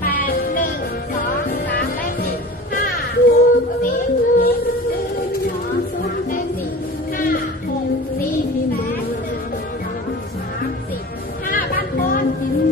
แปดหนึ่งสองสามได้สิบห้าหกสิบหนึ่สองสามได้สิบห้าหกสิบแปดหนึ่สองสามสิบห้าบ้านบน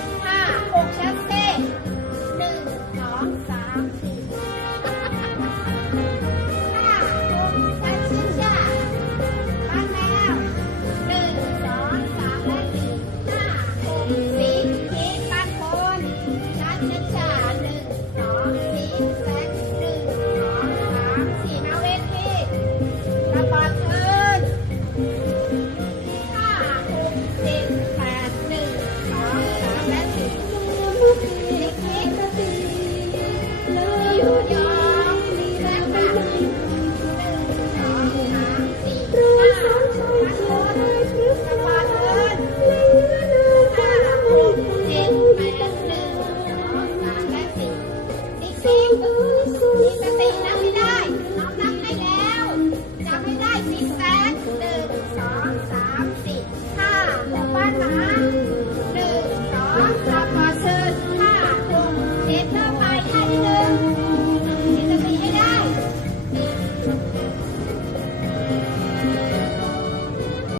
say no.